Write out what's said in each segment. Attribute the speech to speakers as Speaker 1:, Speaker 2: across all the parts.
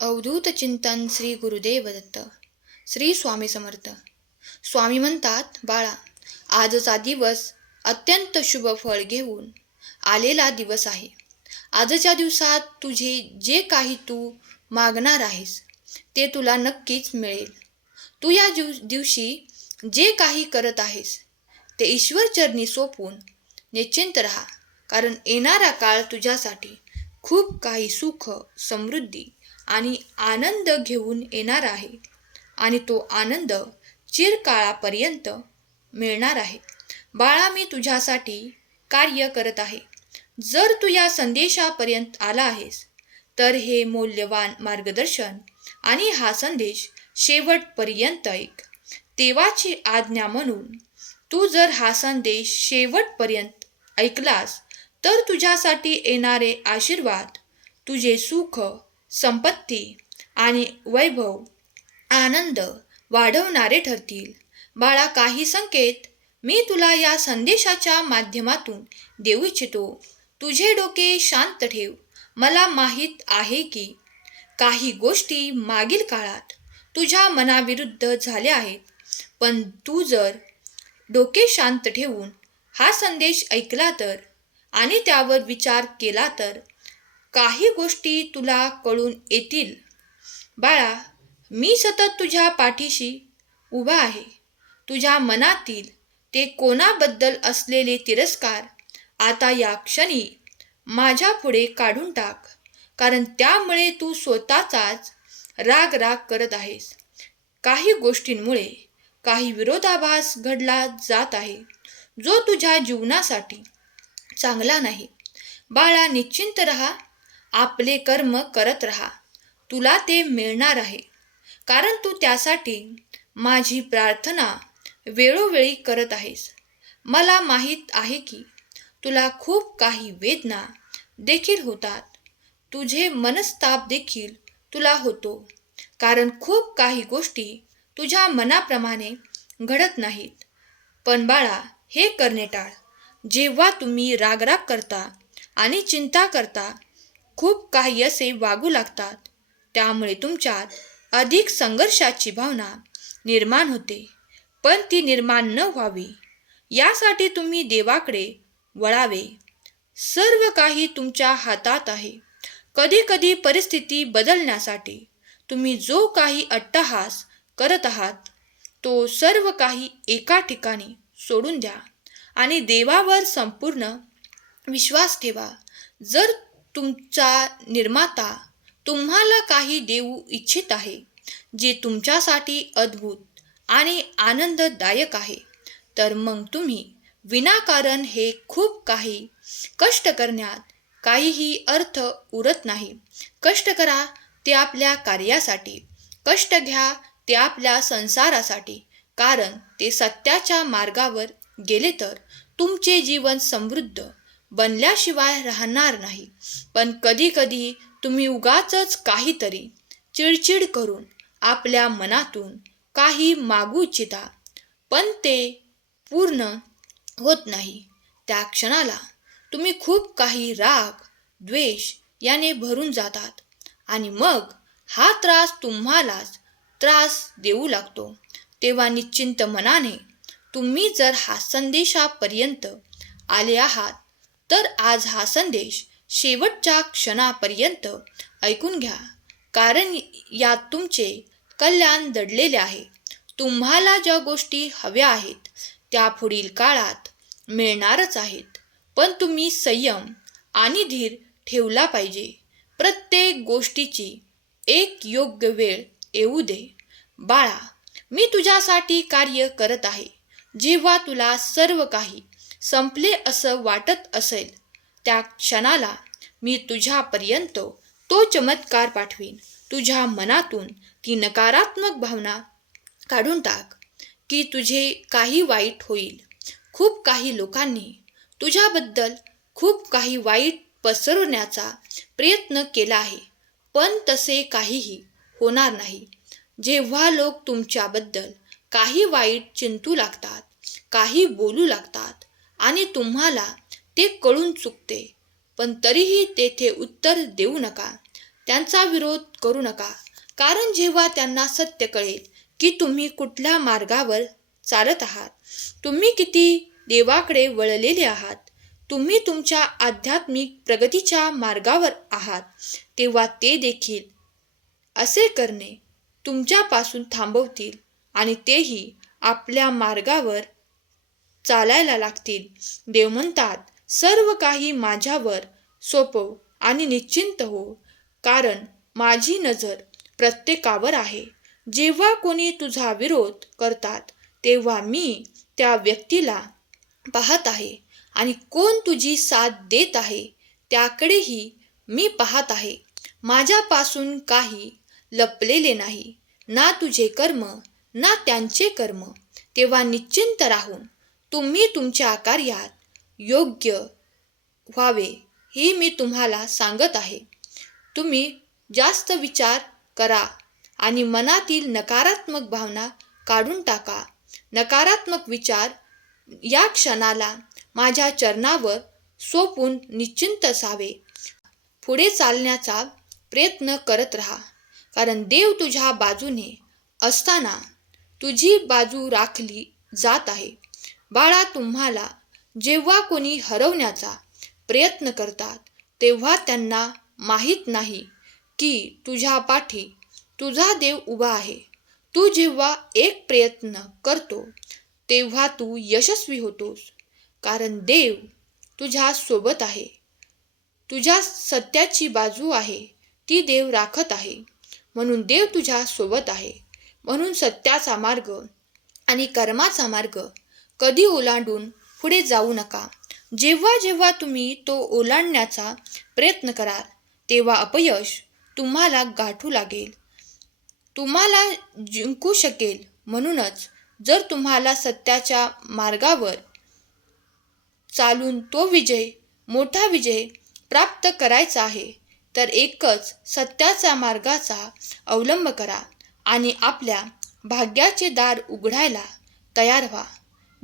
Speaker 1: अवधूत चिंतन श्री गुरुदेव दत्त श्री स्वामी समर्थ. स्वामी म्हणतात बाळा आजचा दिवस अत्यंत शुभ फळ घेऊन आलेला दिवस आहे. आजच्या दिवसात तुझे जे काही तू मागणार आहेस ते तुला नक्कीच मिळेल. तू या दिव दिवशी जे काही करत आहेस ते ईश्वरचरणी सोपून निश्चिंत राहा कारण येणारा काळ तुझ्यासाठी खूप काही सुख समृद्धी आणि आनंद घेऊन येणार आहे. आणि तो आनंद चिरकाळापर्यंत मिळणार आहे. बाळा मी तुझ्यासाठी कार्य करत आहे. जर तू या संदेशापर्यंत आला आहेस तर हे मौल्यवान मार्गदर्शन आणि हा संदेश शेवटपर्यंत ऐक. देवाची आज्ञा म्हणून तू जर हा संदेश शेवटपर्यंत ऐकलास तर तुझ्यासाठी येणारे आशीर्वाद तुझे सुख संपत्ती आणि वैभव आनंद वाढवणारे ठरतील. बाळा काही संकेत? मी तुला या संदेशाच्या माध्यमातून देऊ इच्छितो. तुझे डोके शांत ठेव. मला माहीत आहे की काही गोष्टी मागील काळात तुझ्या मनाविरुद्ध झाल्या आहेत. पण तू जर डोके शांत ठेवून हा संदेश ऐकला तर आणि त्यावर विचार केला तर काही गोष्टी तुला कळून येतील. बाळा मी सतत तुझ्या पाठीशी उभा आहे. तुझ्या मनातील ते कोणाबद्दल असलेले तिरस्कार आता या क्षणी माझ्या पुढे काढून टाक कारण त्यामुळे तू स्वतःचाच राग राग करत आहेस. काही गोष्टींमुळे काही विरोधाभास घडला जात आहे जो तुझ्या जीवनासाठी चांगला नाही. बाळा निश्चिंत रहा. आपले कर्म करत राहा. तुला ते मिळणार आहे. कारण तू त्यासाठी माझी प्रार्थना वेळोवेळी करत आहेस. मला माहीत आहे की तुला खूप काही वेदना देखील होतात. तुझे मनस्ताप देखील तुला होतो. कारण खूप काही गोष्टी तुझ्या मनाप्रमाणे घडत नाहीत. पण बाळा हे करणे टाळ. जेव्हा तुम्ही रागराग करता आणि चिंता करता खूप काही असे वागू लागतात. त्यामुळे तुमच्यात अधिक संघर्षाची भावना निर्माण होते. पण ती निर्माण न व्हावी. यासाठी तुम्ही देवाकडे वळावे. सर्व काही तुमच्या हातात आहे. कधी कधी परिस्थिती बदलण्यासाठी तुम्ही जो काही अट्टहास करत आहात तो सर्व काही एका ठिकाणी सोडून द्या आणि देवावर संपूर्ण विश्वास ठेवा. जर तुमचा निर्माता तुम्हाला काही देऊ इच्छित आहे जे तुमच्यासाठी अद्भुत आणि आनंददायक आहे. तर मग तुम्ही विनाकारण हे खूप काही कष्ट करण्यात काहीही अर्थ उरत नाही. कष्ट करा ते आपल्या कार्यासाठी कष्ट घ्या ते आपल्या संसारासाठी कारण ते सत्याच्या मार्गावर गेले तर तुमचे जीवन समृद्ध बनल्याशिवाय राहणार नाही. पण कधीकधी तुम्ही उगाच काहीतरी चिडचिड करून आपल्या मनातून काही मागू इच्छिता पण ते पूर्ण होत नाही. त्या क्षणाला तुम्ही खूप काही राग द्वेष याने भरून जातात आणि मग हा त्रास तुम्हालाच त्रास देऊ लागतो. तेव्हा निश्चिंत मनाने तुम्ही जर हा संदेशापर्यंत आले आहात तर आज हा संदेश शेवटच्या क्षणापर्यंत ऐकून घ्या. कारण यात तुमचे कल्याण दडलेले आहे. तुम्हाला ज्या गोष्टी हव्या आहेत त्या पुढील काळात मिळणारच आहेत. पण तुम्ही संयम आणि धीर ठेवला पाहिजे. प्रत्येक गोष्टीची एक योग्य वेळ येऊ दे. बाळा मी तुझ्यासाठी कार्य करत आहे. जेव्हा तुला सर्व काही संपले असं वाटत असेल. त्या क्षणाला मी तुझ्यापर्यंत तो चमत्कार पाठवीन. तुझ्या मनातून ती नकारात्मक भावना काढून टाक की तुझे काही वाईट होईल. खूप काही लोकांनी तुझ्याबद्दल खूप काही वाईट पसरवण्याचा प्रयत्न केला आहे. पण तसे काहीही होणार नाही. जेव्हा लोक तुमच्याबद्दल काही वाईट चिंतू लागतात काही बोलू लागतात आणि तुम्हाला ते कळून चुकते. पण तरीही तेथे उत्तर देऊ नका. त्यांचा विरोध करू नका. कारण जेव्हा त्यांना सत्य कळेल की तुम्ही कुठल्या मार्गावर चालत आहात तुम्ही किती देवाकडे वळलेले आहात तुम्ही तुमच्या आध्यात्मिक प्रगतीच्या मार्गावर आहात तेव्हा ते देखील असे करणे तुमच्यापासून थांबवतील आणि तेही आपल्या मार्गावर चालायला लागतील. देव म्हणतात सर्व काही माझ्यावर सोपव आणि निश्चिंत हो कारण माझी नजर प्रत्येकावर आहे. जेव्हा कोणी तुझा विरोध करतात तेव्हा मी त्या व्यक्तीला पाहत आहे आणि कोण तुझी साथ देत आहे त्याकडेही मी पाहत आहे. माझ्यापासून काही लपलेले नाही. ना तुझे कर्म ना त्यांचे कर्म. तेव्हा निश्चिंत राहून तुम्ही तुमच्या कार्यात योग्य व्हावे हे मी तुम्हाला सांगत आहे. तुम्ही जास्त विचार करा आणि मनातील नकारात्मक भावना काढून टाका. नकारात्मक विचार या क्षणाला माझ्या चरणावर सोपून निश्चिंत असावे. पुढे चालण्याचा प्रयत्न करत राहा कारण देव तुझ्या बाजूने असताना तुझी बाजू राखली जात आहे. बाळा तुम्हाला जेव्हा कोणी हरवण्याचा प्रयत्न करतात तेव्हा त्यांना माहीत नाही की तुझ्या पाठी तुझा देव उभा आहे. तू जेव्हा एक प्रयत्न करतो तेव्हा तू यशस्वी होतोस कारण देव तुझ्या सोबत आहे. तुझ्या सत्याची बाजू आहे. ती देव राखत आहे. म्हणून देव तुझ्या सोबत आहे. म्हणून सत्याचा मार्ग आणि कर्माचा मार्ग कधी ओलांडून पुढे जाऊ नका. जेव्हा जेव्हा तुम्ही तो ओलांडण्याचा प्रयत्न कराल तेव्हा अपयश तुम्हाला गाठू लागेल. तुम्हाला जिंकू शकेल. म्हणूनच जर तुम्हाला सत्याच्या मार्गावर चालून तो विजय मोठा विजय प्राप्त करायचा आहे तर एकच सत्याचा मार्गाचा अवलंब करा आणि आपल्या भाग्याचे दार उघडायला तयार व्हा.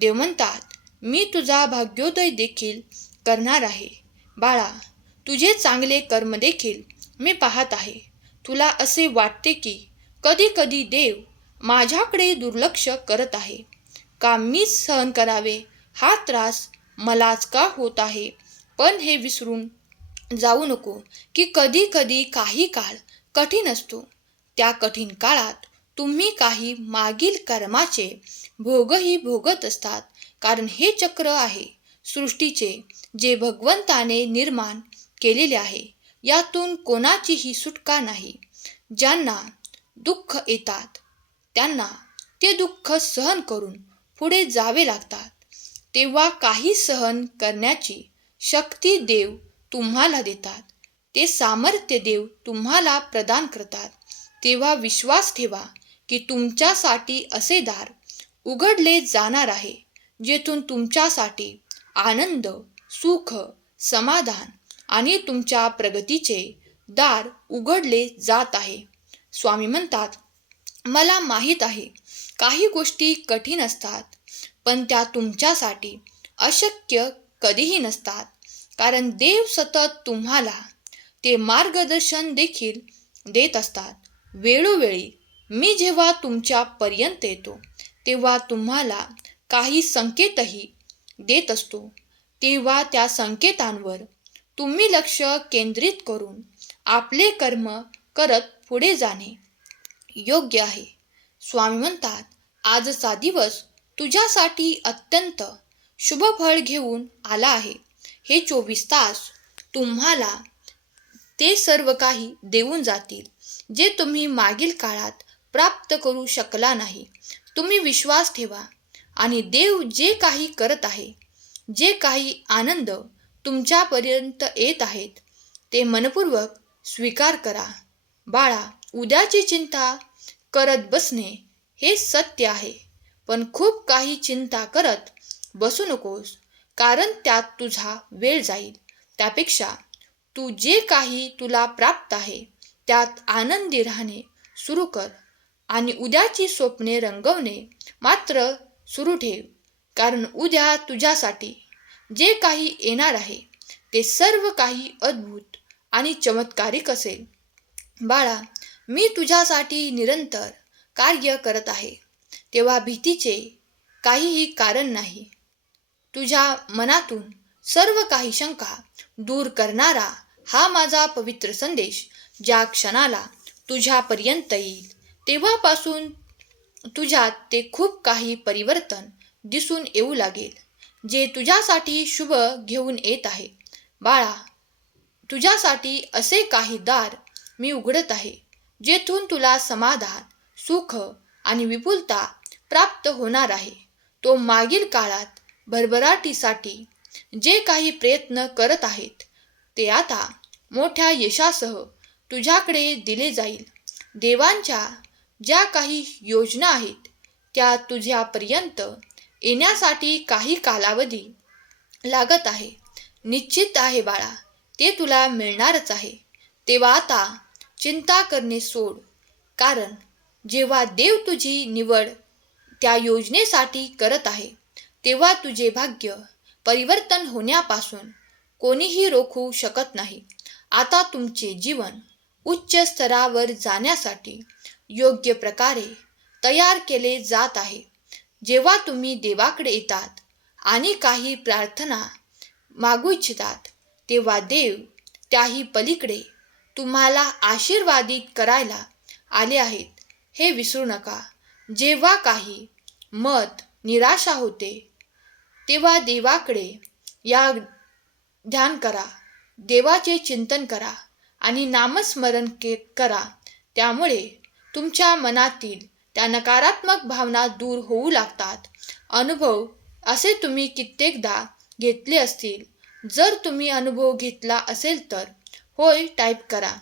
Speaker 1: देव म्हणतात मी तुझा भाग्योदय देखील करणार आहे. बाळा तुझे चांगले कर्म देखील मी पाहत आहे. तुला असे वाटते की कधी कधी देव माझ्याकडे दुर्लक्ष करत आहे. का मीच सहन करावे? हा त्रास मलाच का होत आहे? पण हे विसरून जाऊ नको की कधी कधी काही काळ कठीण असतो. त्या कठीण काळात तुम्ही काही मागील कर्माचे भोगही भोगत असतात. कारण हे चक्र आहे सृष्टीचे जे भगवंताने निर्माण केलेले आहे. यातून कोणाचीही सुटका नाही. ज्यांना दुःख येतात त्यांना ते दुःख सहन करून पुढे जावे लागतात. तेव्हा काही सहन करण्याची शक्ती देव तुम्हाला देतात. ते सामर्थ्य देव तुम्हाला प्रदान करतात. तेव्हा विश्वास ठेवा की तुमच्यासाठी असे दार उघडले जाणार आहे जेथून तुमच्यासाठी आनंद सुख समाधान आणि तुमच्या प्रगतीचे दार उघडले जात आहे. स्वामी म्हणतात मला माहीत आहे काही गोष्टी कठीण असतात पण त्या तुमच्यासाठी अशक्य कधीही नसतात. कारण देव सतत तुम्हाला ते मार्गदर्शन देखील देत असतात. वेळोवेळी मी जेव्हा तुमच्यापर्यंत येतो तेव्हा तुम्हाला काही संकेतही देत असतो. तेव्हा त्या संकेतांवर तुम्ही लक्ष केंद्रित करून आपले कर्म करत पुढे जाणे योग्य आहे. स्वामी म्हणतात आजचा दिवस तुझ्यासाठी अत्यंत शुभ फळ घेऊन आला आहे. हे चोवीस तास तुम्हाला ते सर्व काही देऊन जातील जे तुम्ही मागील काळात प्राप्त करू शकला नाही. तुम्ही विश्वास ठेवा आणि देव जे काही करत आहे जे काही आनंद तुमच्यापर्यंत येत आहेत ते मनपूर्वक स्वीकार करा. बाळा उद्याची चिंता करत बसणे हे सत्य आहे पण खूप काही चिंता करत बसू नकोस कारण त्यात तुझा वेळ जाईल. त्यापेक्षा तू जे काही तुला प्राप्त आहे त्यात आनंदी राहणे सुरू कर. आणि उद्याची स्वप्ने रंगवणे मात्र सुरू ठेव. कारण उद्या तुझ्यासाठी जे काही येणार आहे ते सर्व काही अद्भुत आणि चमत्कारिक असेल. बाळा मी तुझ्यासाठी निरंतर कार्य करत आहे. तेव्हा भीतीचे काहीही कारण नाही. तुझ्या मनातून सर्व काही शंका दूर करणारा हा माझा पवित्र संदेश ज्या क्षणाला तुझ्यापर्यंत येईल. तेव्हापासून तुझ्यात ते खूप काही परिवर्तन दिसून येऊ लागेल जे तुझ्यासाठी शुभ घेऊन येत आहे. बाळा तुझ्यासाठी असे काही दार मी उघडत आहे जेथून तुला समाधान सुख आणि विपुलता प्राप्त होणार आहे. तो मागील काळात भरभराटीसाठी जे काही प्रयत्न करत आहेत ते आता मोठ्या यशासह तुझ्याकडे दिले जाईल. देवांच्या ज्या काही योजना आहेत त्या तुझ्यापर्यंत येण्यासाठी काही कालावधी लागत आहे. निश्चित आहे बाळा ते तुला मिळणारच आहे. तेव्हा आता चिंता करणे सोड. कारण जेव्हा देव तुझी निवड त्या योजनेसाठी करत आहे तेव्हा तुझे भाग्य परिवर्तन होण्यापासून कोणीही रोखू शकत नाही. आता तुमचे जीवन उच्च स्तरावर जाण्यासाठी योग्य प्रकारे तयार केले जात आहे. जेव्हा तुम्ही देवाकडे येतात आणि काही प्रार्थना मागू इच्छितात तेव्हा देव त्याही पलीकडे तुम्हाला आशीर्वादित करायला आले आहेत. हे विसरू नका. जेव्हा काही मत निराशा होते तेव्हा देवाकडे या ध्यान करा. देवाचे चिंतन करा आणि नामस्मरण के करा. त्यामुळे तुमच्या मनातील त्या नकारात्मक भावना दूर होऊ लागतात. अनुभव असे तुम्ही कित्येकदा घेतले असतील. जर तुम्ही अनुभव घेतला असेल तर होय टाईप करा.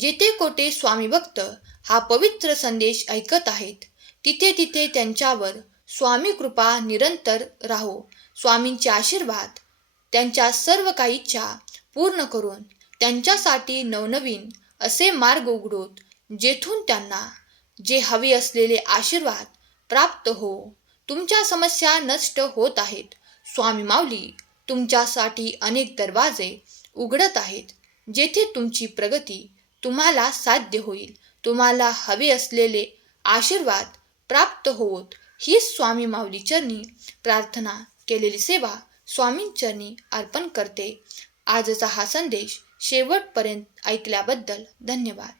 Speaker 1: जेथे कोठे स्वामी भक्त हा पवित्र संदेश ऐकत आहेत तिथे तिथे त्यांच्यावर स्वामी कृपा निरंतर राहो. स्वामींचे आशीर्वाद त्यांच्या सर्व काही इच्छा पूर्ण करून त्यांच्यासाठी नवनवीन असे मार्ग उघडोत जेथून त्यांना जे हवे असलेले आशीर्वाद प्राप्त हो तुमच्या समस्या नष्ट होत आहेत. स्वामी माऊली तुमच्यासाठी अनेक दरवाजे उघडत आहेत. जेथे तुमची प्रगती तुम्हाला साध्य होईल. तुम्हाला हवे असलेले आशीर्वाद प्राप्त होत ही स्वामी माऊली चरणी प्रार्थना केलेली सेवा स्वामींचरणी अर्पण करते. आजचा हा संदेश शेवटपर्यंत ऐकल्याबद्दल धन्यवाद.